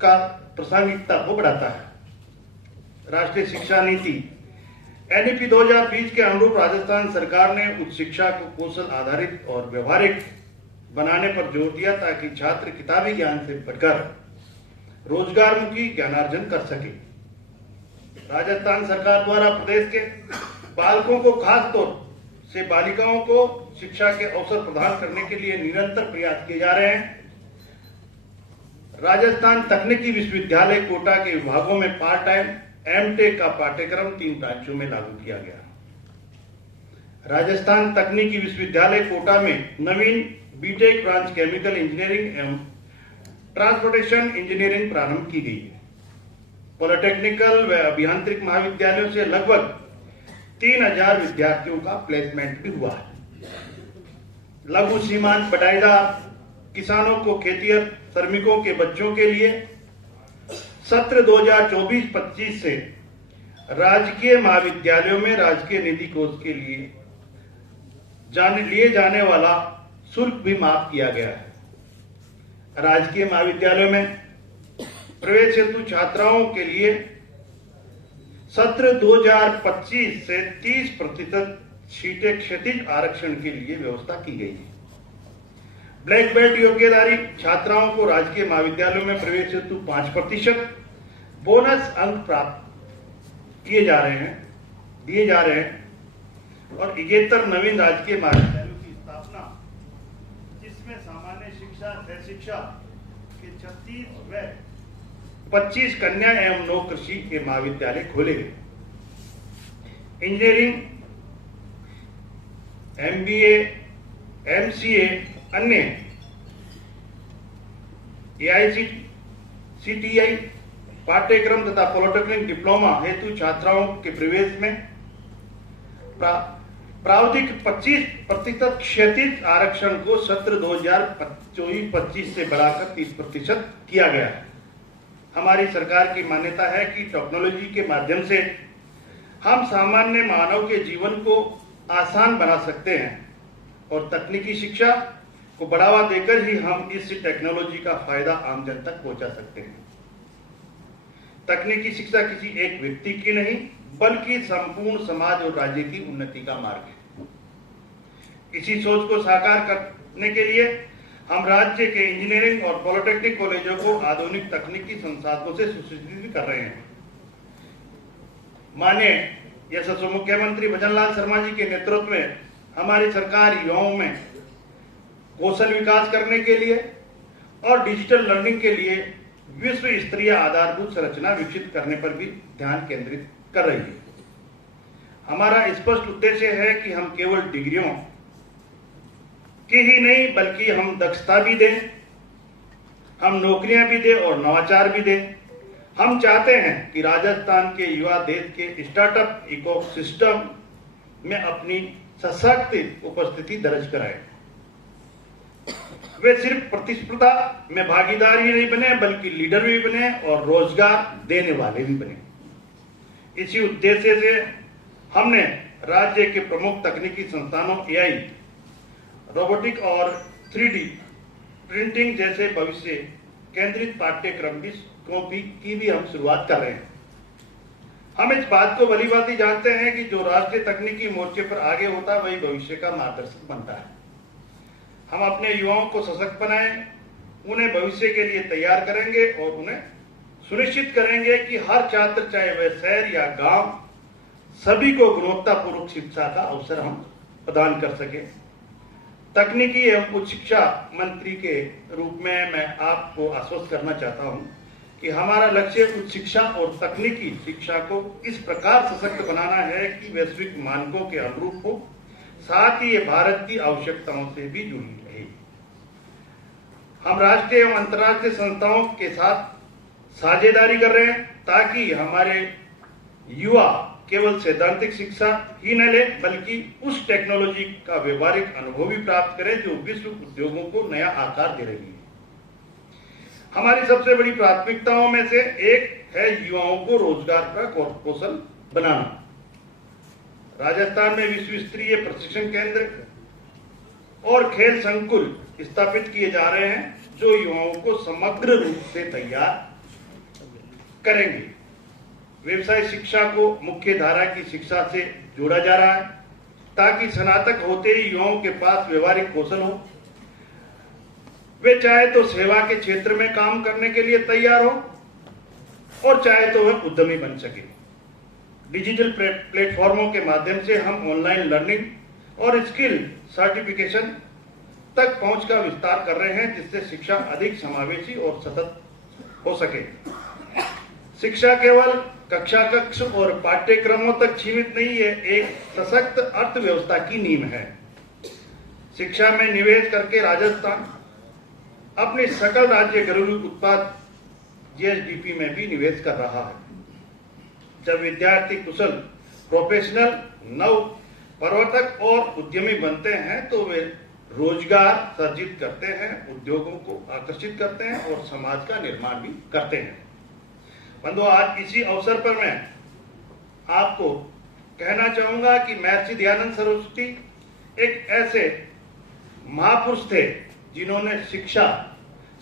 प्रासंगिकता को बढ़ाता है। राष्ट्रीय शिक्षा नीति एनईपी 2020 के अनुरूप राजस्थान सरकार ने उच्च शिक्षा को कौशल आधारित और व्यवहारिक बनाने पर जोर दिया ताकि छात्र किताबी ज्ञान से बढ़कर रोजगारमुखी ज्ञानार्जन कर सके। राजस्थान सरकार द्वारा प्रदेश के बालकों को, खास तौर से बालिकाओं को शिक्षा के अवसर प्रदान करने के लिए निरंतर प्रयास किए जा रहे हैं। राजस्थान तकनीकी विश्वविद्यालय कोटा के विभागों में पार्ट टाइम एमटेक का पाठ्यक्रम 3 राज्यों में लागू किया गया। राजस्थान तकनीकी विश्वविद्यालय कोटा में नवीन बीटेक ब्रांच केमिकल इंजीनियरिंग एवं ट्रांसपोर्टेशन इंजीनियरिंग प्रारंभ की गई है। पॉलिटेक्निकल व अभियांत्रिक महाविद्यालयों से लगभग 3000 विद्यार्थियों का प्लेसमेंट भी हुआ है। लघु सीमांत बटाईदार किसानों को, खेतिहर श्रमिकों के बच्चों के लिए सत्र 2024-25 से राजकीय महाविद्यालयों में राजकीय निधि कोष के लिए लिए जाने वाला शुल्क भी माफ किया गया है। राजकीय महाविद्यालयों में प्रवेश हेतु छात्राओं के लिए सत्र 2025 से 30% सीटें क्षैतिज आरक्षण के लिए व्यवस्था की गई है। ब्लैक बेल्ट योग्यधारी छात्राओं को राजकीय महाविद्यालयों में प्रवेश हेतु 5% बोनस अंक प्राप्त दिए जा रहे हैं और 71 नवीन राजकीय महाविद्यालयों की स्थापना, जिसमें सामान्य शिक्षा, सह शिक्षा के 36 व 25 कन्या एवं 9 कृषि के महाविद्यालय खोले गए। इंजीनियरिंग, एमबीए, एमसीए, अन्य एआईसीटीई पाठ्यक्रम तथा पॉलिटेक्निक डिप्लोमा हेतु छात्राओं के प्रवेश में प्रावधिक 25% क्षैतिज आरक्षण को सत्र 2024-25 से बढ़ाकर 30% किया गया है। हमारी सरकार की मान्यता है कि टेक्नोलॉजी के माध्यम से हम सामान्य मानव के जीवन को आसान बना सकते हैं और तकनीकी शिक्षा को बढ़ावा देकर ही हम इस टेक्नोलॉजी का फायदा आम जन तक पहुंचा सकते हैं। तकनीकी शिक्षा किसी एक व्यक्ति की नहीं, बल्कि संपूर्ण समाज और राज्य की उन्नति का मार्ग है। इसी सोच को साकार करने के लिए हम राज्य के इंजीनियरिंग और पॉलिटेक्निक कॉलेजों को आधुनिक तकनीकी संसाधनों से सुसज्जित कर रहे हैं। माननीय यशस्वी मुख्यमंत्री भजनलाल शर्मा जी के नेतृत्व में हमारी सरकार युवाओं में कौशल विकास करने के लिए और डिजिटल लर्निंग के लिए विश्व स्तरीय आधारभूत संरचना विकसित करने पर भी ध्यान केंद्रित कर रही है। हमारा स्पष्ट उद्देश्य है कि हम केवल डिग्रियों की ही नहीं, बल्कि हम दक्षता भी दें, हम नौकरियां भी दें और नवाचार भी दें। हम चाहते हैं कि राजस्थान के युवा देश के स्टार्टअप इकोसिस्टम में अपनी सशक्त उपस्थिति दर्ज कराएं। वे सिर्फ प्रतिस्पर्धा में भागीदार ही नहीं बने, बल्कि लीडर भी बने और रोजगार देने वाले भी बने। इसी उद्देश्य से हमने राज्य के प्रमुख तकनीकी संस्थानों एआई, रोबोटिक और 3D प्रिंटिंग जैसे भविष्य केंद्रित पाठ्यक्रम की भी हम शुरुआत कर रहे हैं। हम इस बात को भली भांति जानते हैं कि जो राष्ट्रीय तकनीकी मोर्चे पर आगे होता है, वही भविष्य का मार्गदर्शक बनता है। हम अपने युवाओं को सशक्त बनाएं, उन्हें भविष्य के लिए तैयार करेंगे और उन्हें सुनिश्चित करेंगे कि हर छात्र, चाहे वह शहर या गांव, सभी को गुणवत्तापूर्वक शिक्षा का अवसर हम प्रदान कर सके। तकनीकी एवं उच्च शिक्षा मंत्री के रूप में मैं आपको आश्वस्त करना चाहता हूं कि हमारा लक्ष्य उच्च शिक्षा और तकनीकी शिक्षा को इस प्रकार सशक्त बनाना है कि वैश्विक मानकों के अनुरूप हो, साथ ही ये भारत की आवश्यकताओं से भी जुड़ी रहे। हम राष्ट्रीय एवं अंतर्राष्ट्रीय संस्थाओं के साथ साझेदारी कर रहे हैं ताकि हमारे युवा केवल सैद्धांतिक शिक्षा ही न ले, बल्कि उस टेक्नोलॉजी का व्यवहारिक अनुभव भी प्राप्त करें जो विश्व उद्योगों को नया आकार दे रही है। हमारी सबसे बड़ी प्राथमिकताओं में से एक है युवाओं को रोजगार का कौशल बनाना। राजस्थान में विश्व स्तरीय प्रशिक्षण केंद्र और खेल संकुल स्थापित किए जा रहे हैं, जो युवाओं को समग्र रूप से तैयार करेंगे। व्यवसाय शिक्षा को मुख्य धारा की शिक्षा से जोड़ा जा रहा है ताकि स्नातक होते ही युवाओं के पास व्यवहारिक कौशल हो, वे चाहे तो सेवा के क्षेत्र में काम करने के लिए तैयार हो और चाहे तो वह उद्यमी बन सके। डिजिटल प्लेटफॉर्मों के माध्यम से हम ऑनलाइन लर्निंग और स्किल सर्टिफिकेशन तक पहुंच का विस्तार कर रहे हैं, जिससे शिक्षा अधिक समावेशी और सतत हो सके। शिक्षा केवल कक्षा कक्ष और पाठ्यक्रमों तक सीमित नहीं है, एक सशक्त अर्थव्यवस्था की नींव है। शिक्षा में निवेश करके राजस्थान अपने सकल राज्य घरेलू उत्पाद जीएसडीपी में भी निवेश कर रहा है। जब विद्यार्थी कुशल, प्रोफेशनल, नव प्रवर्तक और उद्यमी बनते हैं तो वे रोजगार सृजित करते हैं, उद्योगों को आकर्षित करते हैं और समाज का निर्माण भी करते हैं। बंधु, आज इसी अवसर पर मैं आपको कहना चाहूंगा कि महर्षि दयानंद सरस्वती एक ऐसे महापुरुष थे जिन्होंने शिक्षा,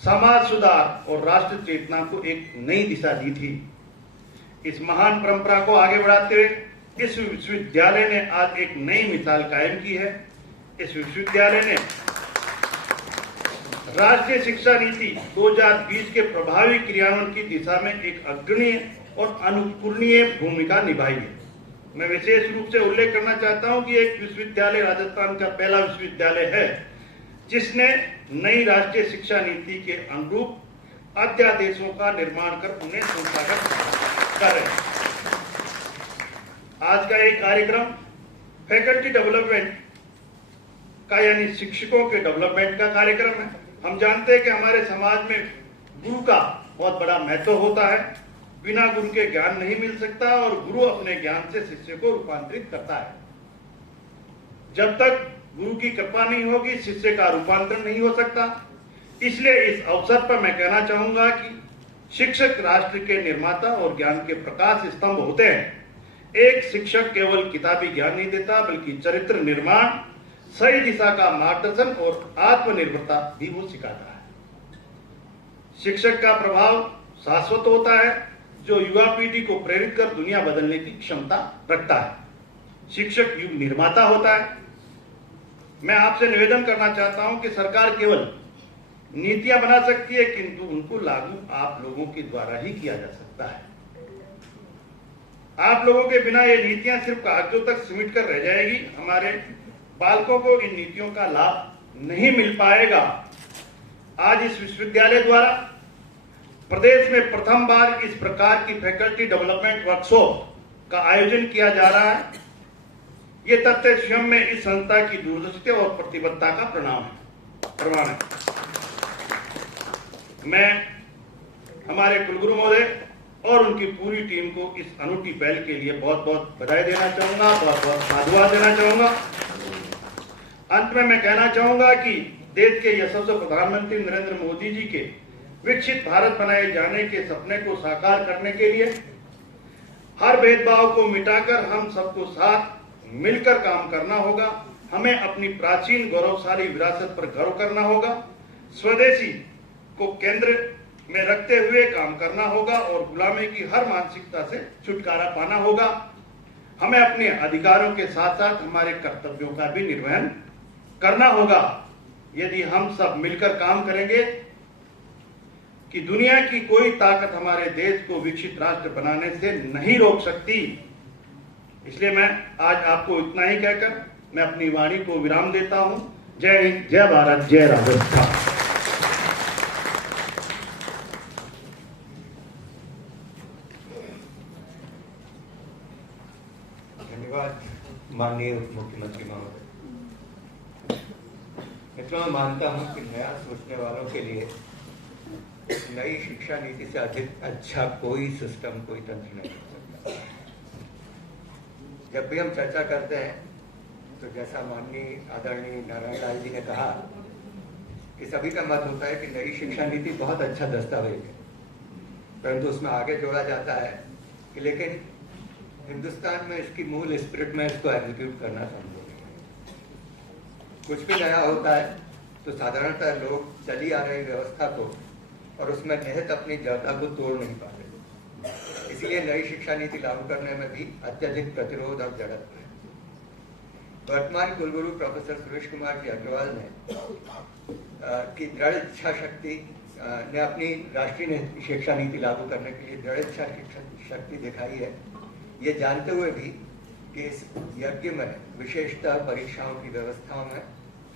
समाज सुधार और राष्ट्र चेतना को एक नई दिशा दी थी। इस महान परंपरा को आगे बढ़ाते हुए इस विश्वविद्यालय ने आज एक नई मिसाल कायम की है। इस विश्वविद्यालय ने राष्ट्रीय शिक्षा नीति 2020 के प्रभावी क्रियान्वयन की दिशा में एक अग्रणी और अनुकरणीय भूमिका निभाई है। मैं विशेष रूप से उल्लेख करना चाहता हूं कि एक विश्वविद्यालय राजस्थान का पहला विश्वविद्यालय है जिसने नई राष्ट्रीय शिक्षा नीति के अनुरूप अध्यादेशों का निर्माण कर उन्हें संस्थागत कर रहे हैं। आज का एक कार्यक्रम फैकल्टी डेवलपमेंट का यानी शिक्षकों के डेवलपमेंट का कार्यक्रम है। हम जानते हैं कि हमारे समाज में गुरु का बहुत बड़ा महत्व होता है। बिना गुरु के ज्ञान नहीं मिल सकता और गुरु अपने ज्ञान से शिष्य को रूपांतरित करता है। जब तक गुरु की कृपा नहीं होगी, शिष्य का रूपांतरण नहीं हो सकता। इसलिए इस अवसर पर मैं कहना चाहूंगा कि शिक्षक राष्ट्र के निर्माता और ज्ञान के प्रकाश स्तंभ होते हैं। एक शिक्षक केवल किताबी ज्ञान नहीं देता, बल्कि चरित्र निर्माण, सही दिशा का मार्गदर्शन और आत्मनिर्भरता भी वो सिखाता है। शिक्षक का प्रभाव शाश्वत होता है, जो युवा पीढ़ी को प्रेरित कर दुनिया बदलने की क्षमता रखता है। शिक्षक युग निर्माता होता है। मैं आपसे निवेदन करना चाहता हूं कि सरकार केवल नीतियां बना सकती है, किंतु उनको लागू आप लोगों के द्वारा ही किया जा सकता है। आप लोगों के बिना ये नीतियां सिर्फ कागजों तक सिमट कर रह जाएगी। हमारे बालकों को इन नीतियों का लाभ नहीं मिल पाएगा। आज इस विश्वविद्यालय द्वारा प्रदेश में प्रथम बार इस प्रकार की फैकल्टी डेवलपमेंट वर्कशॉप का आयोजन किया जा रहा है। ये तथ्य स्वयं में इस संस्था की दूरदर्शिता और प्रतिबद्धता का प्रमाण है। मैं हमारे कुलगुरु महोदय और उनकी पूरी टीम को इस अनूठी पहल के लिए बहुत बहुत बधाई देना चाहूंगा, बहुत बहुत साधुवाद देना चाहूंगा। अंत में मैं कहना चाहूंगा कि देश के यशस्वी प्रधानमंत्री नरेंद्र मोदी जी के विकसित भारत बनाए जाने के सपने को साकार करने के लिए हर भेदभाव को मिटाकर हम सबको साथ मिलकर काम करना होगा। हमें अपनी प्राचीन गौरवशाली विरासत पर गर्व करना होगा। स्वदेशी को केंद्र में रखते हुए काम करना होगा और गुलामी की हर मानसिकता से छुटकारा पाना होगा। हमें अपने अधिकारों के साथ साथ हमारे कर्तव्यों का भी निर्वहन करना होगा। यदि हम सब मिलकर काम करेंगे कि दुनिया की कोई ताकत हमारे देश को विकसित राष्ट्र बनाने से नहीं रोक सकती। इसलिए मैं आज आपको इतना ही कहकर मैं अपनी वाणी को विराम देता हूं। जय हिंद, जय भारत, जय राजस्थान। धन्यवाद माननीय मुख्यमंत्री महोदय। मित्रों, मैं मानता हूं कि नया सोचने वालों के लिए नई शिक्षा नीति से अधिक अच्छा कोई सिस्टम, कोई तंत्र नहीं हो सकता। जब भी हम चर्चा करते हैं तो जैसा माननीय आदरणीय नारायण लाल जी ने कहा कि सभी का मत होता है कि नई शिक्षा नीति बहुत अच्छा दस्तावेज है, परंतु उसमें आगे जोड़ा जाता है कि लेकिन हिंदुस्तान में इसकी मूल स्पिरिट में इसको एग्जीक्यूट करना संभव नहीं है। कुछ भी नया होता है तो साधारणतः लोग चली आ रही व्यवस्था को और उसमें निहित अपनी जड़ता को तोड़ नहीं पाते। इसलिए नई शिक्षा नीति लागू करने में भी अत्यधिक प्रतिरोध और जड़त है। वर्तमान कुलगुरु प्रोफेसर सुरेश कुमार जी अग्रवाल ने की दृढ़ इच्छा शक्ति ने अपनी राष्ट्रीय शिक्षा नीति लागू करने के लिए दृढ़ इच्छा शक्ति दिखाई है, ये जानते हुए भी कि इस यज्ञ में विशेषतः परीक्षाओं की व्यवस्थाओं में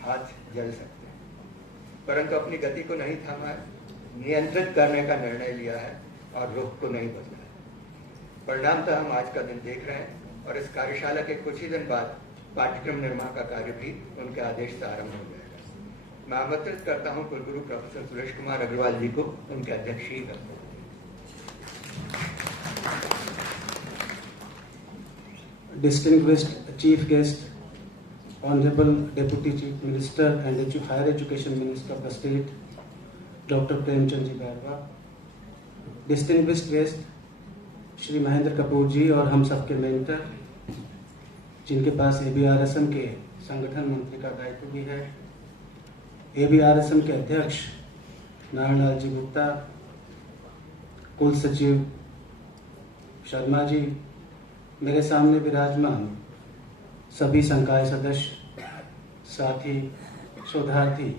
हाथ जल सकते हैं, परंतु अपनी गति को नहीं थामा है, नियंत्रित करने का निर्णय लिया है और रुख को नहीं बदला है। परिणाम तो हम आज का दिन देख रहे हैं और इस कार्यशाला के कुछ ही दिन बाद पाठ्यक्रम निर्माण का कार्य भी उनके आदेश से आरंभ हो जाएगा। मैं आमंत्रित करता हूं कुलगुरु प्रोफेसर सुरेश कुमार अग्रवाल जी को उनके अध्यक्षीय करते हैं। Distinguished Chief Guest, Honorable Deputy Chief Minister and Higher Education Minister of the State, Dr. Premchand ji Bairwa, Distinguished Guest, Shri Mahendra Kapoor जी और हम सबके मेंटर, जिनके पास ABRSM के संगठन मंत्री का दायित्व भी है, ABRSM के अध्यक्ष नारायण लाल जी गुप्ता, कुल सचिव शर्मा जी, मेरे सामने विराजमान सभी संकाय सदस्य, साथी, शोधार्थी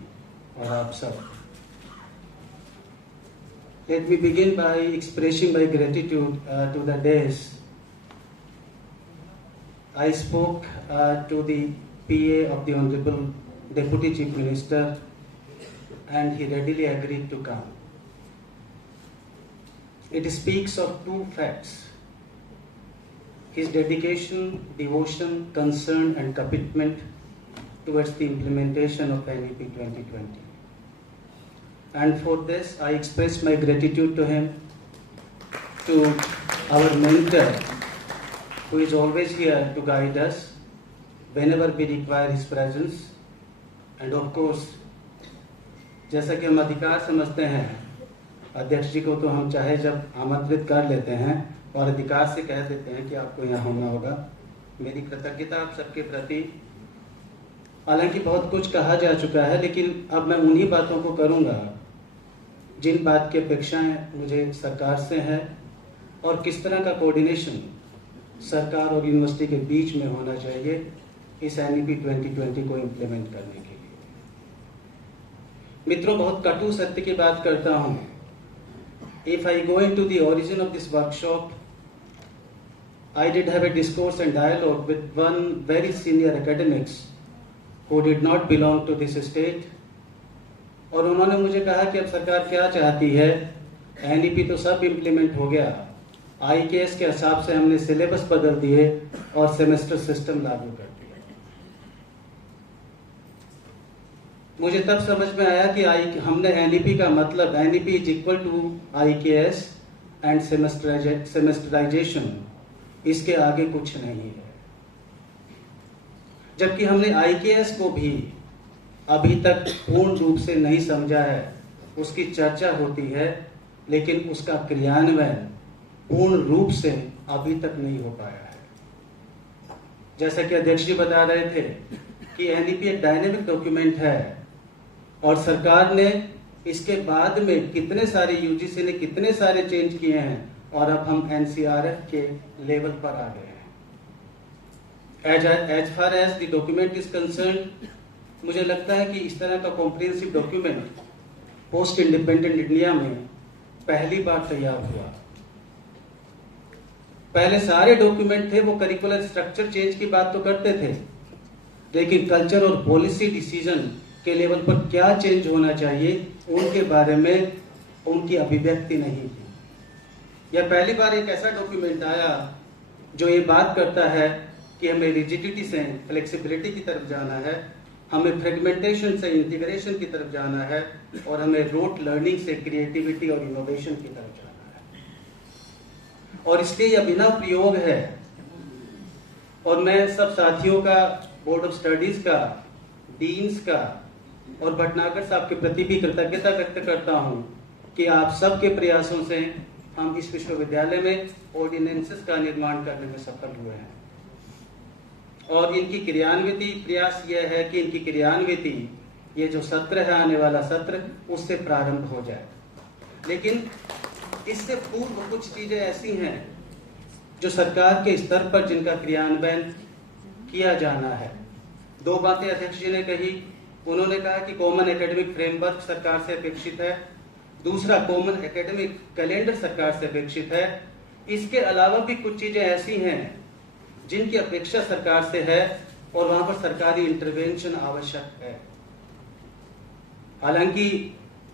और आप सब। Let me begin by expressing my gratitude to the dais. I spoke to the PA of the Honorable Deputy Chief Minister and he readily agreed to come. It speaks of two facts: his dedication, devotion, concern and commitment towards the implementation of NEP 2020. And for this, I express my gratitude to him, to our mentor, who is always here to guide us whenever we require his presence. And of course, जैसा कि हम अधिकार समझते हैं, अध्यक्ष जी को तो हम चाहे जब आमंत्रित कर लेते हैं और अधिकार से कह देते हैं कि आपको यहाँ होना होगा। मेरी कृतज्ञता आप सबके प्रति, हालांकि बहुत कुछ कहा जा चुका है, लेकिन अब मैं उन्हीं बातों को करूँगा जिन बात की अपेक्षाएं मुझे सरकार से है और किस तरह का कोऑर्डिनेशन सरकार और यूनिवर्सिटी के बीच में होना चाहिए इस NEP 2020 को इम्प्लीमेंट करने के लिए। मित्रों, बहुत कटु सत्य की बात करता हूँ। If I go into the origin of this workshop, I did have a discourse and dialogue with one very senior academics who did not belong to this state, और उन्होंने मुझे कहा कि अब सरकार क्या चाहती है, NEP तो सब इम्प्लीमेंट हो गया, IKS के हिसाब से हमने सिलेबस बदल दिए और सेमेस्टर सिस्टम लागू कर दिया। मुझे तब समझ में आया कि हमने NEP का मतलब NEP is equal to IKS and semesterisation, इसके आगे कुछ नहीं है। जबकि हमने IKS को भी अभी तक पूर्ण रूप से नहीं समझा है। उसकी चर्चा होती है, लेकिन उसका क्रियान्वयन पूर्ण रूप से अभी तक नहीं हो पाया है। जैसा कि अध्यक्ष जी बता रहे थे कि NEP एक डायनेमिक डॉक्यूमेंट है और सरकार ने इसके बाद में कितने सारे UGC ने कितने सारे चेंज किए हैं और अब हम NCRF के लेवल पर आ गए हैं। As far as the document is concerned, मुझे लगता है कि इस तरह का comprehensive document post independent India में पहली बार तैयार हुआ। पहले सारे डॉक्यूमेंट थे वो करिकुलर स्ट्रक्चर चेंज की बात तो करते थे, लेकिन कल्चर और पॉलिसी डिसीजन के लेवल पर क्या चेंज होना चाहिए उनके बारे में उनकी अभिव्यक्ति नहीं थी। यह पहली बार एक ऐसा डॉक्यूमेंट आया जो ये बात करता है कि हमें रिजिडिटी से फ्लेक्सिबिलिटी की तरफ जाना है, हमें फ्रेगमेंटेशन से इंटीग्रेशन की तरफ जाना है और हमें रोट लर्निंग से क्रिएटिविटी और इनोवेशन की तरफ जाना है। और इसलिए यह बिना प्रयोग है। और मैं सब साथियों का, बोर्ड ऑफ स्टडीज का, डीन्स का और भटनागर साहब के प्रति भी कृतज्ञता व्यक्त करता हूं कि आप सबके प्रयासों से हम इस विश्वविद्यालय में ऑर्डिनेंसेस का निर्माण करने में सफल हुए हैं। और इनकी क्रियान्विति, प्रयास यह है कि इनकी क्रियान्विति ये जो सत्र है, आने वाला सत्र, उससे प्रारंभ हो जाए। लेकिन इससे पूर्व कुछ चीजें ऐसी हैं जो सरकार के स्तर पर जिनका क्रियान्वयन किया जाना है। दो बातें अध्यक्ष जी ने कही। उन्होंने कहा कि कॉमन एकेडमिक फ्रेमवर्क सरकार से अपेक्षित है, दूसरा कॉमन एकेडमिक कैलेंडर सरकार से अपेक्षित है। इसके अलावा भी कुछ चीजें ऐसी हैं जिनकी अपेक्षा सरकार से है और वहां पर सरकारी इंटरवेंशन आवश्यक है। हालांकि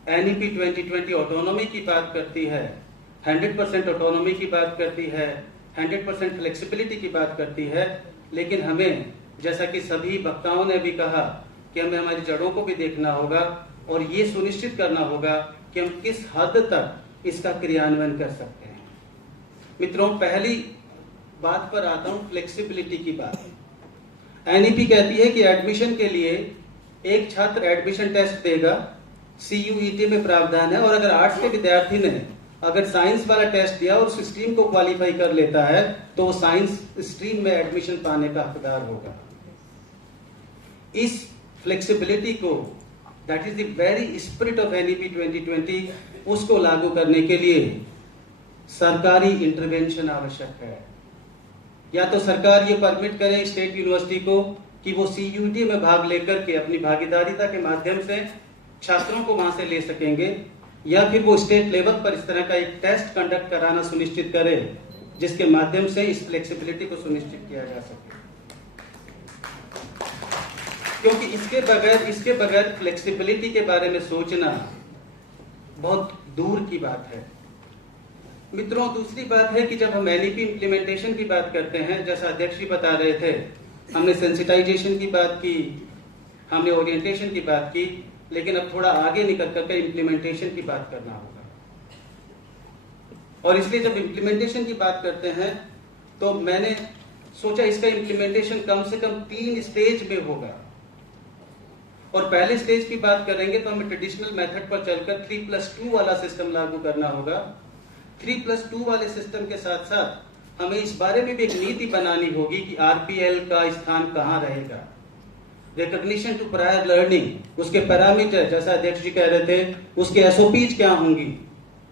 एनईपी 2020 ऑटोनॉमी की बात करती है, 100% ऑटोनॉमी की बात करती है, 100% फ्लेक्सिबिलिटी की बात करती है, लेकिन हमें, जैसा कि सभी वक्ताओं ने भी कहा, कि हमें हमारी जड़ों को भी देखना होगा और ये सुनिश्चित करना होगा कि हम किस हद तक इसका क्रियान्वयन कर सकते हैं। मित्रों, पहली बात पर आता हूं, फ्लेक्सिबिलिटी की बात। एनईपी कहती है कि एडमिशन के लिए एक छात्र एडमिशन टेस्ट देगा, सीयूईटी में प्रावधान है, और अगर आर्ट्स के विद्यार्थी ने अगर साइंस वाला टेस्ट दिया और उस स्ट्रीम को क्वालिफाई कर लेता है तो वो साइंस स्ट्रीम में एडमिशन पाने का हकदार होगा। इस फ्लेक्सिबिलिटी को, that is the very spirit of NEP 2020, उसको लागू करने के लिए सरकारी इंटरवेंशन आवश्यक है। या तो सरकार ये परमिट करे स्टेट यूनिवर्सिटी को कि वो सीयूईटी में भाग लेकर के अपनी भागीदारिता के माध्यम से छात्रों को वहां से ले सकेंगे, या फिर वो स्टेट लेवल पर इस तरह का एक टेस्ट कंडक्ट कराना सुनिश्चित करे जिसके माध्यम से इस फ्लेक्सिबिलिटी को सुनिश्चित किया जा सके। क्योंकि इसके बगैर फ्लेक्सिबिलिटी के बारे में सोचना बहुत दूर की बात है। मित्रों, दूसरी बात है कि जब हम एनईपी इम्प्लीमेंटेशन की बात करते हैं, जैसा अध्यक्ष जी बता रहे थे, हमने सेंसिटाइजेशन की बात की, हमने ओरिएंटेशन की बात की, लेकिन अब थोड़ा आगे निकल करके इम्प्लीमेंटेशन की बात करना होगा। और इसलिए जब इम्प्लीमेंटेशन की बात करते हैं तो मैंने सोचा इसका इम्प्लीमेंटेशन कम से कम 3 स्टेज में होगा। और पहले स्टेज की बात करेंगे तो हमें ट्रेडिशनल मेथड पर चलकर 3+2 वाला सिस्टम लागू करना होगा। 3+2 वाले सिस्टम के साथ साथ हमें इस बारे में भी एक नीति बनानी होगी कि आरपीएल का स्थान कहां रहेगा। रिकॉग्निशन टू प्रायर लर्निंग, उसके पैरामीटर, जैसा अध्यक्ष जी कह रहे थे, उसके एसओपीज क्या होंगी।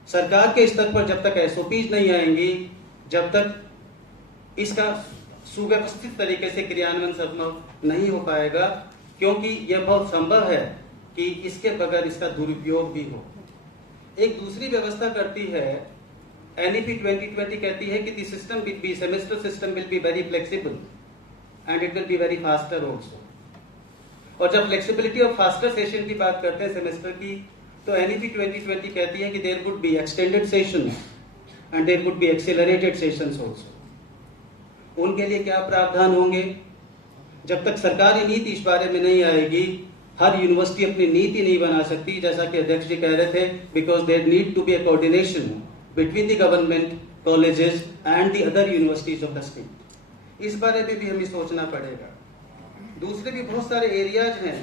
सरकार के स्तर पर जब तक एसओपीज नहीं आएंगी, जब तक इसका सुव्यवस्थित तरीके से क्रियान्वयन संभव नहीं हो पाएगा, क्योंकि यह बहुत संभव है कि इसके बगैर इसका दुरुपयोग भी हो। एक दूसरी व्यवस्था करती है एनईपी 2020, कहती है कि the system will be, semester system will be very flexible and it will be very faster also. और जब फ्लेक्सिबिलिटी और फास्टर सेशन की बात करते हैं सेमेस्टर की, तो एनईपी 2020 कहती है कि there would be extended sessions and there would be accelerated sessions also. उनके लिए क्या प्रावधान होंगे? जब तक सरकारी नीति इस बारे में नहीं आएगी, हर यूनिवर्सिटी अपनी नीति नहीं बना सकती, जैसा कि अध्यक्ष जी कह रहे थे, because there need to be a coordination between the government colleges and the other universities of the state. इस बारे में भी हमें सोचना पड़ेगा। दूसरे भी बहुत सारे एरियाज हैं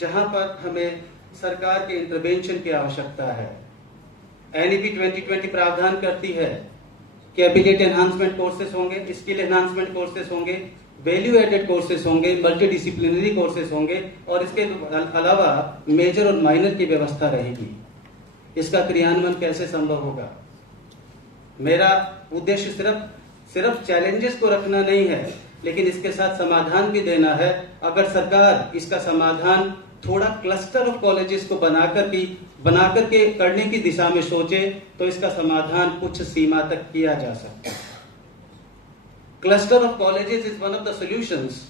जहां पर हमें सरकार के इंटरवेंशन की आवश्यकता है। एनईपी 2020 प्रावधान करती है कि एबिलिटी एनहांसमेंट कोर्सेज होंगे, स्किल एनहांसमेंट कोर्सेज होंगे, वैल्यू एडेड कोर्सेज होंगे, मल्टीडिसिप्लिनरी कोर्सेज होंगे, और इसके अलावा मेजर और माइनर की व्यवस्था रहेगी। इसका क्रियान्वयन कैसे संभव होगा? मेरा उद्देश्य सिर्फ चैलेंजेस को रखना नहीं है, लेकिन इसके साथ समाधान भी देना है। अगर सरकार इसका समाधान थोड़ा क्लस्टर ऑफ कॉलेजेस को बनाकर के करने की दिशा में सोचे, तो इसका समाधान कुछ सीमा तक किया जा सकता है। Cluster of colleges is one of the solutions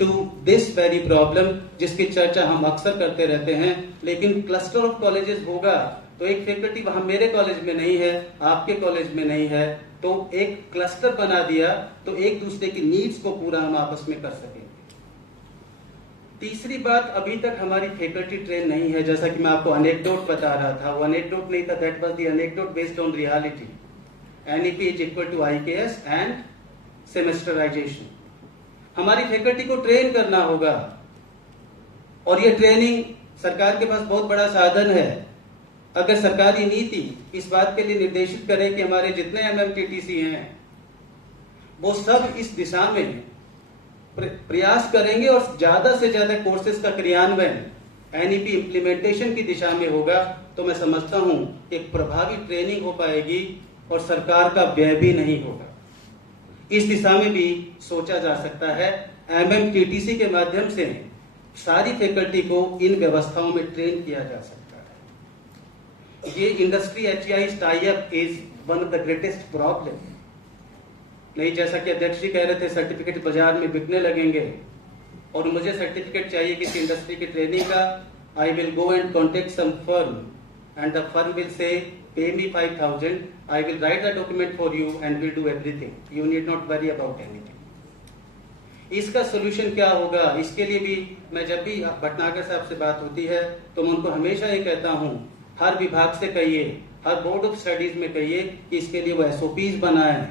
to this very problem, जिसकी चर्चा हम अक्सर करते रहते हैं। लेकिन क्लस्टर ऑफ कॉलेजेस होगा तो एक फैकल्टी वहां मेरे कॉलेज में नहीं है, आपके कॉलेज में नहीं है, तो एक क्लस्टर बना दिया तो एक दूसरे की नीड्स को पूरा हम आपस में कर सकेंगे। तीसरी बात, अभी तक हमारी फैकल्टी ट्रेन नहीं है। जैसा कि मैं आपको अनेक्डोट बता रहा था, वो अनेक्डोट नहीं था, that was the anecdote based on reality. NEP is equal to IKS and semesterisation. हमारी फैकल्टी को ट्रेन करना होगा, और ये ट्रेनिंग सरकार के पास बहुत बड़ा साधन है। अगर सरकारी नीति इस बात के लिए निर्देशित करे कि हमारे जितने एमएमटीटीसी हैं वो सब इस दिशा में प्रयास करेंगे और ज्यादा से ज्यादा कोर्सेज का क्रियान्वयन एनईपी इम्प्लीमेंटेशन की दिशा में होगा तो मैं समझता हूं एक प्रभावी ट्रेनिंग हो पाएगी और सरकार का व्यय भी नहीं होगा। इस दिशा में भी सोचा जा सकता है। एमएमटीटीसी के माध्यम से सारी फैकल्टी को इन व्यवस्थाओं में ट्रेन किया जा सकता है। ये industry HEI tie up is one of the greatest problem. नहीं, जैसा कि अध्यक्ष जी कह रहे थे, सर्टिफिकेट बाजार में बिकने लगेंगे और मुझे सर्टिफिकेट चाहिए किसी इंडस्ट्री की ट्रेनिंग का। I will go and contact some firm and the firm will say pay me 5,000, I will write the document for you and will do everything. You need not worry about anything. इसका solution क्या होगा? इसके लिए भी मैं जब भी भटनागर साहब से बात होती है तो मैं उनको हमेशा ये कहता हूँ, हर विभाग से कहिए, हर बोर्ड ऑफ स्टडीज में कहिए कि इसके लिए वो एसओपीज बनाएं,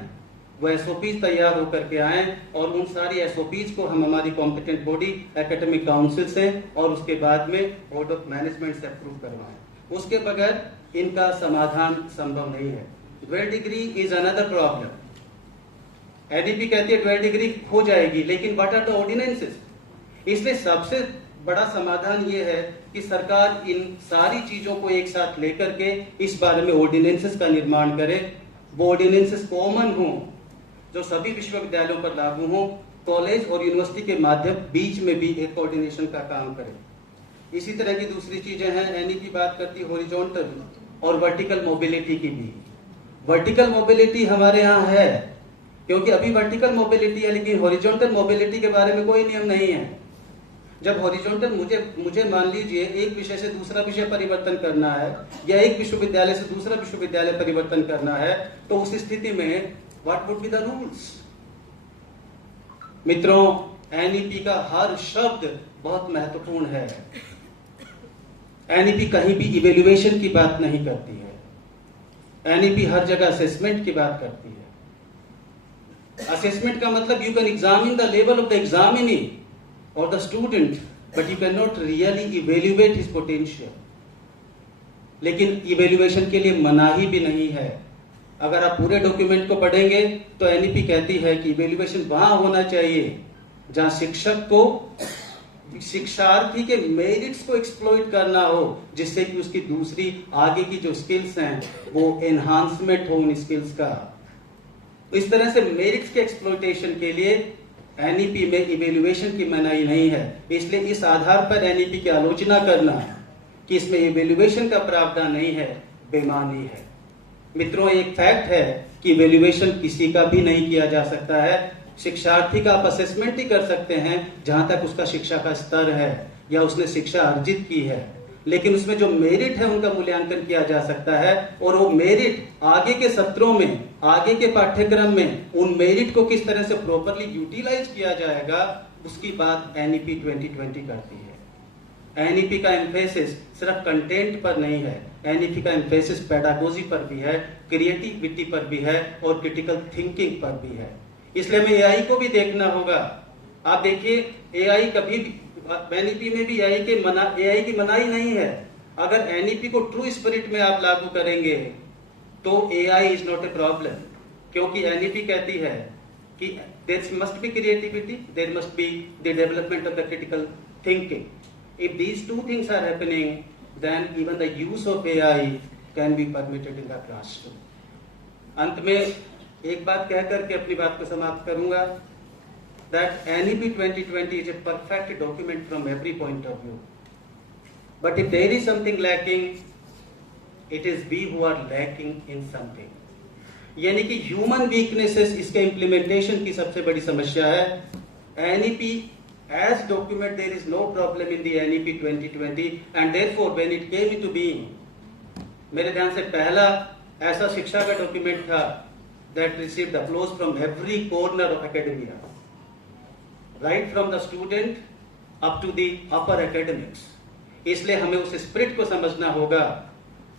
वो एसओपीज तैयार होकर के आए और उन सारी एसओपीज को हम हमारी कॉम्पिटेंट बॉडी एकेडमिक काउंसिल से और उसके बाद में बोर्ड ऑफ मैनेजमेंट से अप्रूव करवाएं। उसके बगैर इनका समाधान संभव नहीं है। Dual degree is another problem. ADP कहती है ड्वेल डिग्री हो जाएगी, लेकिन व्हाट आर द ऑर्डिनेंसेस? इसलिए सबसे बड़ा समाधान ये है कि सरकार इन सारी चीजों को एक साथ लेकर के इस बारे में ऑर्डिनेंसेस का निर्माण करे। वो ऑर्डिनेंसेस कॉमन हो, जो सभी विश्वविद्यालयों पर लागू हो, कॉलेज और यूनिवर्सिटी के माध्यम बीच में भी एक कोऑर्डिनेशन का काम करे। इसी तरह की दूसरी चीजें हैं। एनईपी बात करती है हॉरिजॉन्टल और वर्टिकल मोबिलिटी की भी। वर्टिकल मोबिलिटी हमारे यहाँ है क्योंकि अभी वर्टिकल मोबिलिटी है, लेकिन हॉरिजॉन्टल मोबिलिटी के बारे में कोई नियम नहीं है। जब हॉरिजॉन्टल मुझे मान लीजिए एक विषय से दूसरा विषय परिवर्तन करना है या एक विश्वविद्यालय से दूसरा विश्वविद्यालय परिवर्तन करना है, तो उस स्थिति में what would be the rules? मित्रों, एनईपी का हर शब्द बहुत महत्वपूर्ण है। एनईपी कहीं भी इवेल्युएशन की बात नहीं करती है। एनईपी हर जगह असेसमेंट की बात करती है। असेसमेंट का मतलब you can examine the level of the examinee और the student, but you can not really evaluate his potential. लेकिन इवेल्युएशन के लिए मनाही भी नहीं है। अगर आप पूरे डॉक्यूमेंट को पढ़ेंगे तो एनईपी कहती है कि इवेल्युएशन वहां होना चाहिए जहां शिक्षक को शिक्षार्थी के मेरिट्स को एक्सप्लॉइट करना हो, जिससे कि उसकी दूसरी आगे की जो स्किल्स हैं वो एनहांसमेंट हो उन स्किल्स का। तो इस तरह से मेरिट्स के एक्सप्लॉइटेशन के लिए एनईपी में इवेल्युएशन की मनाही नहीं है। इसलिए इस आधार पर एनईपी की आलोचना करना कि इसमें इवेल्युएशन का प्रावधान नहीं है, बेमानी है। मित्रों, एक फैक्ट है कि इवेल्युएशन किसी का भी नहीं किया जा सकता है। शिक्षार्थी का आप असेसमेंट ही कर सकते हैं जहां तक उसका शिक्षा का स्तर है या उसने शिक्षा अर्जित की है, लेकिन उसमें जो मेरिट है उनका मूल्यांकन किया जा सकता है और वो मेरिट आगे के सत्रों में, आगे के पाठ्यक्रम में उन मेरिट को किस तरह से प्रॉपरली यूटिलाइज किया जाएगा, उसकी बात एनईपी 2020 करती है। एनईपी का एम्फेसिस सिर्फ कंटेंट पर नहीं है, एनईपी का एम्फेसिस पेडागोजी पर भी है, क्रिएटिविटी पर भी है और क्रिटिकल थिंकिंग पर भी है। इसलिए हमें एआई को भी देखना होगा। आप देखिए, एआई कभी भी एनईपी में भी एआई की मनाही नहीं है। अगर एनईपी को ट्रू स्पिरिट में आप लागू करेंगे तो AI is not a problem, क्योंकि एनईपी कहती है कि there must be creativity, there must be the development of the critical thinking. If these two things are happening, then even the use of AI can be permitted in the classroom. अंत में एक बात कह करके अपनी बात को समाप्त करूंगा, that NEP 2020 is a perfect document from every point of view. But if there is something lacking, it is we who are lacking in something. यानी कि ह्यूमन वीकनेसेस इसके इम्प्लीमेंटेशन की सबसे बड़ी समस्या है। NEP as document, there is no problem in the NEP 2020 and therefore when it came into being, मेरे ध्यान से पहला ऐसा शिक्षा का डॉक्यूमेंट था that received applause from every corner of academia, right from the student up to the upper academics. इसलिए हमें उस स्पिरिट को समझना होगा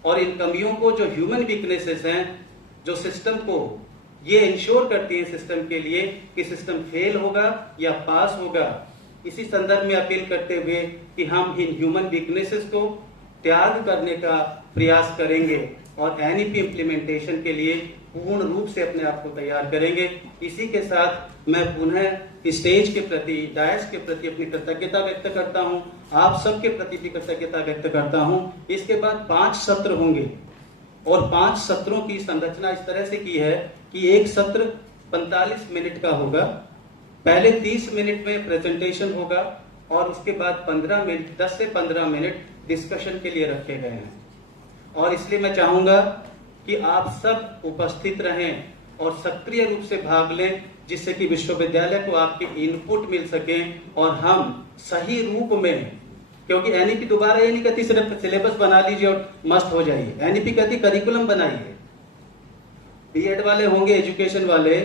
और इन कमियों को, जो ह्यूमन वीकनेसेस हैं, जो सिस्टम को ये इंश्योर करती है सिस्टम के लिए कि सिस्टम फेल होगा या पास होगा, इसी संदर्भ में अपील करते हुए कि हम इन ह्यूमन वीकनेसेस को त्याग करने का प्रयास करेंगे और एनईपी इम्प्लीमेंटेशन के लिए पूर्ण रूप से अपने आप को तैयार करेंगे। इसी के साथ मैं पुनः स्टेज के प्रति, डायस के प्रति अपनी कृतज्ञता व्यक्त करता हूं, आप सबके प्रति भी कृतज्ञता व्यक्त करता हूं। इसके बाद 5 सत्र होंगे और 5 सत्रों की संरचना इस तरह से की है कि एक सत्र 45 मिनट का होगा। पहले 30 मिनट में प्रेजेंटेशन होगा और उसके बाद 15 मिनट, 10 से 15 मिनट डिस्कशन के लिए रखे गए हैं। और इसलिए मैं चाहूंगा कि आप सब उपस्थित रहें और सक्रिय रूप से भाग लें, जिससे कि विश्वविद्यालय को आपके इनपुट मिल सके और हम सही रूप में, क्योंकि एनईपी दोबारा ये नहीं कहती सिर्फ सिलेबस बना लीजिए और मस्त हो जाइए। एनईपी कहती करिकुलम बनाइए। बीएड वाले होंगे, एजुकेशन वाले,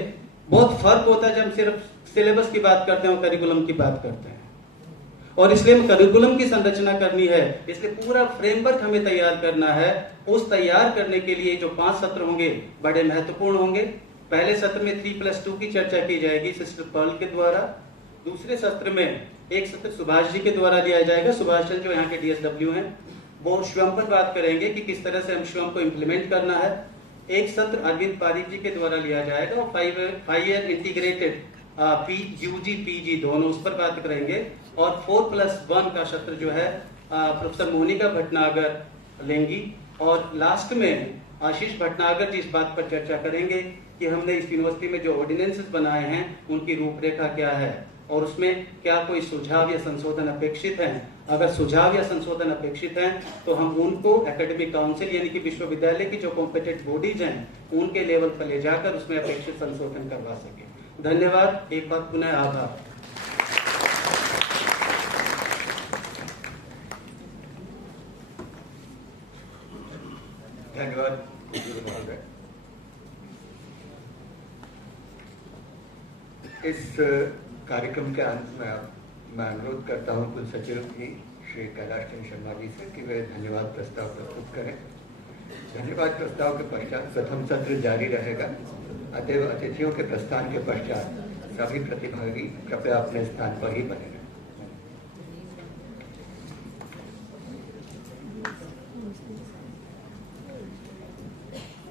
बहुत फर्क होता है जब हम सिर्फ सिलेबस की बात करते हैं और करिकुलम की बात करते हैं। और इसलिए करिकुलम की संरचना करनी है, इसलिए पूरा फ्रेमवर्क हमें तैयार करना है। उस तैयार करने के लिए जो 5 सत्र होंगे बड़े महत्वपूर्ण होंगे। पहले सत्र में 3+2 की चर्चा की जाएगी सिस्टर पर्ल के द्वारा। दूसरे सत्र में एक सत्र सुभाष जी के द्वारा लिया जाएगा। सुभाष चंद्र जो यहाँ के DSW हैं, वो श्वम पर बात करेंगे कि किस तरह से हम श्वम को इम्प्लीमेंट करना है। एक सत्र अरविंद पारिक जी के द्वारा लिया जाएगा और 5 ईयर इंटीग्रेटेड UG PG दोनों उस पर बात करेंगे। और 4+1 का सत्र जो है प्रोफेसर मोनिका भटनागर लेंगी। और लास्ट में आशीष भटनागर जी इस बात पर चर्चा करेंगे कि हमने इस यूनिवर्सिटी में जो ऑर्डिनेंसेस बनाए हैं उनकी रूपरेखा क्या है और उसमें क्या कोई सुझाव या संशोधन अपेक्षित हैं। अगर सुझाव या संशोधन अपेक्षित हैं तो हम उनको एकेडमिक काउंसिल यानी कि विश्वविद्यालय की जो कॉम्पिटेंट बॉडीज हैं उनके लेवल पर ले जाकर उसमें अपेक्षित संशोधन करवा सके। धन्यवाद। एक बार पुनः आभार। धन्यवाद महोदय। इस कार्यक्रम के अंत में मैं अनुरोध करता हूं कुल सचिव जी श्री कैलाश चंद्र शर्मा जी से कि वे धन्यवाद प्रस्ताव प्रस्तुत करें। धन्यवाद प्रस्ताव के पश्चात प्रथम सत्र जारी रहेगा। अतएव अतिथियों के प्रस्थान के पश्चात सभी प्रतिभागी कृपया अपने स्थान पर ही बने रहें।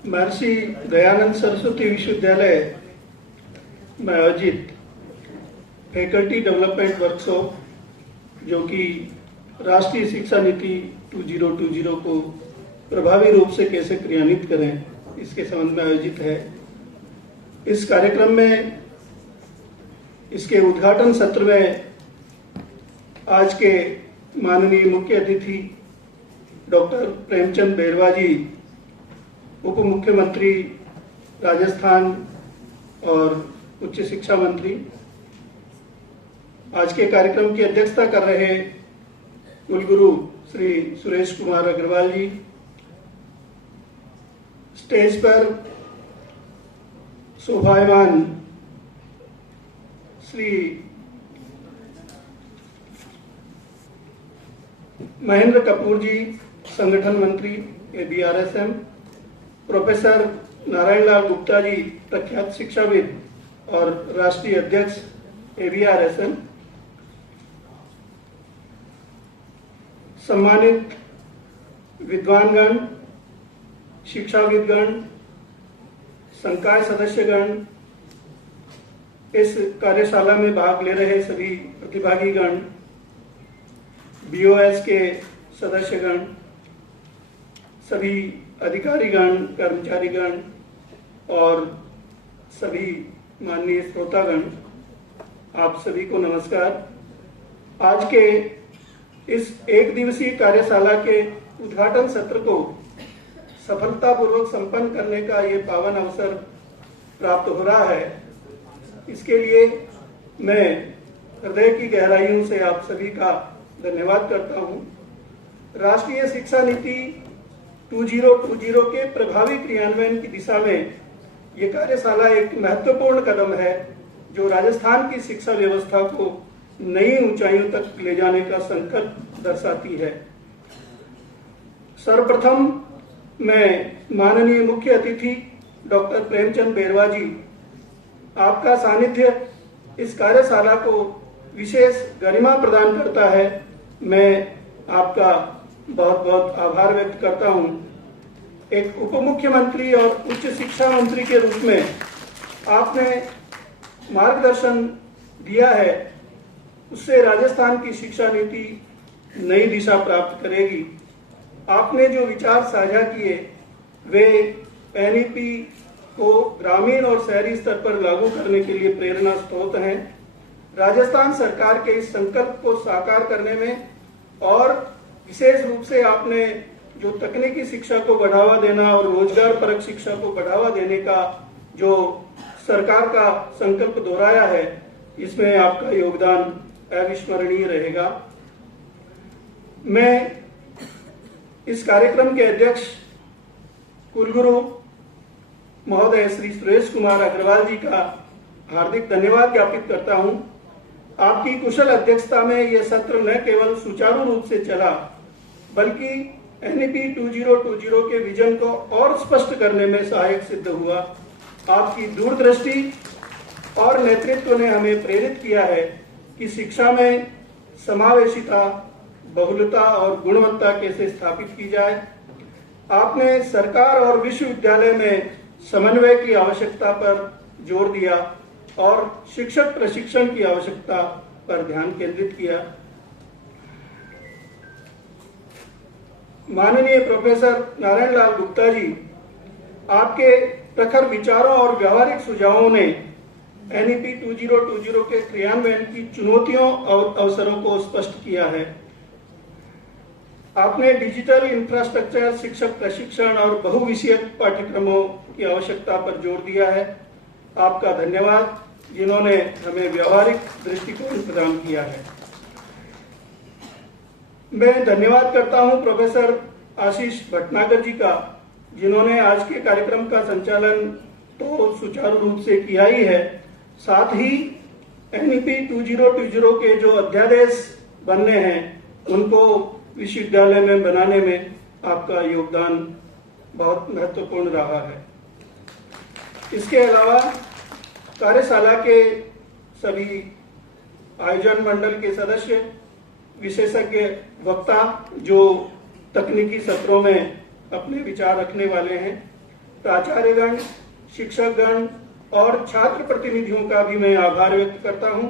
महर्षि दयानंद सरस्वती विश्वविद्यालय में आयोजित फैकल्टी डेवलपमेंट वर्कशॉप, जो कि राष्ट्रीय शिक्षा नीति 2020 को प्रभावी रूप से कैसे क्रियान्वित करें, इसके संबंध में आयोजित है। इस कार्यक्रम में इसके उद्घाटन सत्र में आज के माननीय मुख्य अतिथि डॉक्टर प्रेमचंद बैरवा जी, उप मुख्यमंत्री राजस्थान और उच्च शिक्षा मंत्री, आज के कार्यक्रम की अध्यक्षता कर रहे कुलगुरु श्री सुरेश कुमार अग्रवाल जी, स्टेज पर शोभायमान श्री महेंद्र कपूर जी, संगठन मंत्री ABRSM, प्रोफेसर नारायण लाल गुप्ता जी, प्रख्यात शिक्षाविद और राष्ट्रीय अध्यक्ष ABRSM, सम्मानित विद्वानगण, शिक्षाविदगण, संकाय सदस्यगण, इस कार्यशाला में भाग ले रहे सभी प्रतिभागीगण, BOS के सदस्यगण, सभी अधिकारीगण, कर्मचारीगण और सभी माननीय श्रोतागण, आप सभी को नमस्कार। आज के इस एक दिवसीय कार्यशाला के उद्घाटन सत्र को सफलतापूर्वक संपन्न करने का ये पावन अवसर प्राप्त हो रहा है। इसके लिए मैं हृदय की गहराइयों से आप सभी का धन्यवाद करता हूं। राष्ट्रीय शिक्षा नीति 2020 के प्रभावी क्रियान्वयन की दिशा में ये कार्यशाला एक महत्वपूर्ण कदम है, जो राजस्थान की शिक्षा व्यवस्था को नई ऊंचाइयों तक ले जाने का संकल्प दर्शाती है। सर्वप्रथम मैं माननीय मुख्य अतिथि डॉक्टर प्रेमचंद बैरवा जी, आपका सानिध्य इस कार्यशाला को विशेष गरिमा प्रदान करता है। मैं आपका बहुत बहुत आभार व्यक्त करता हूं। एक उप मुख्यमंत्री और उच्च शिक्षा मंत्री के रूप में आपने मार्गदर्शन दिया है, उससे राजस्थान की शिक्षा नीति नई दिशा प्राप्त करेगी। आपने जो विचार साझा किए वे एनईपी को ग्रामीण और शहरी स्तर पर लागू करने के लिए प्रेरणा स्रोत हैं। राजस्थान सरकार के इस संकल्प को साकार करने में और विशेष रूप से आपने जो तकनीकी शिक्षा को बढ़ावा देना और रोजगार परक शिक्षा को बढ़ावा देने का जो सरकार का संकल्प दोहराया है, इसमें आपका योगदान अविस्मरणीय रहेगा। मैं इस कार्यक्रम के अध्यक्ष कुलगुरु महोदय श्री सुरेश कुमार अग्रवाल जी का हार्दिक धन्यवाद ज्ञापित करता हूं। आपकी कुशल अध्यक्षता में यह सत्र न केवल सुचारू रूप से चला, बल्कि एनईपी 2020 के विजन को और स्पष्ट करने में सहायक सिद्ध हुआ। आपकी दूरदृष्टि और नेतृत्व ने हमें प्रेरित किया है कि शिक्षा में समावेशिता, बहुलता और गुणवत्ता कैसे स्थापित की जाए। आपने सरकार और विश्वविद्यालय में समन्वय की आवश्यकता पर जोर दिया और शिक्षक प्रशिक्षण की आवश्यकता पर ध्यान केंद्रित किया। माननीय प्रोफेसर नारायण लाल गुप्ता जी, आपके प्रखर विचारों और व्यावहारिक सुझावों ने एनईपी 2020 के क्रियान्वयन की चुनौतियों और अवसरों को स्पष्ट किया है। आपने डिजिटल इंफ्रास्ट्रक्चर, शिक्षक प्रशिक्षण और बहुविषयक पाठ्यक्रमों की आवश्यकता पर जोर दिया है। आपका धन्यवाद, जिन्होंने हमें व्यावहारिक दृष्टिकोण प्रदान किया है। मैं धन्यवाद करता हूं प्रोफेसर आशीष भटनागर जी का, जिन्होंने आज के कार्यक्रम का संचालन तो सुचारू रूप से किया ही है, साथ ही एनईपी 2020 के जो अध्यादेश बनने हैं उनको विश्वविद्यालय में बनाने में आपका योगदान बहुत महत्वपूर्ण रहा है। इसके अलावा कार्यशाला के सभी आयोजन मंडल के सदस्य, विशेषज्ञ वक्ता जो तकनीकी सत्रों में अपने विचार रखने वाले हैं, प्राचार्यगण, शिक्षकगण और छात्र प्रतिनिधियों का भी मैं आभार व्यक्त करता हूं।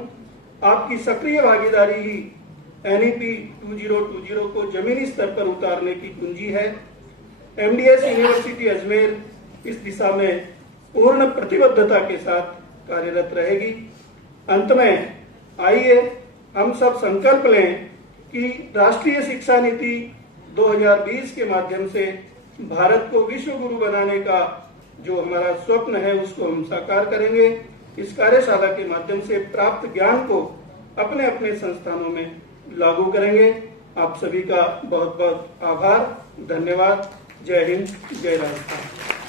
आपकी सक्रिय भागीदारी ही एनईपी 2020 को जमीनी स्तर पर उतारने की कुंजी है। एमडीएस यूनिवर्सिटी अजमेर इस दिशा में पूर्ण प्रतिबद्धता के साथ कार्यरत रहेगी। अंत में आइए हम सब संकल्प लें कि राष्ट्रीय शिक्षा नीति 2020 के माध्यम से भारत को विश्व गुरु बनाने का जो हमारा स्वप्न है उसको हम साकार करेंगे। इस कार्यशाला के माध्यम से प्राप्त ज्ञान को अपने अपने संस्थानों में लागू करेंगे। आप सभी का बहुत बहुत आभार, धन्यवाद। जय हिंद, जय राजस्थान।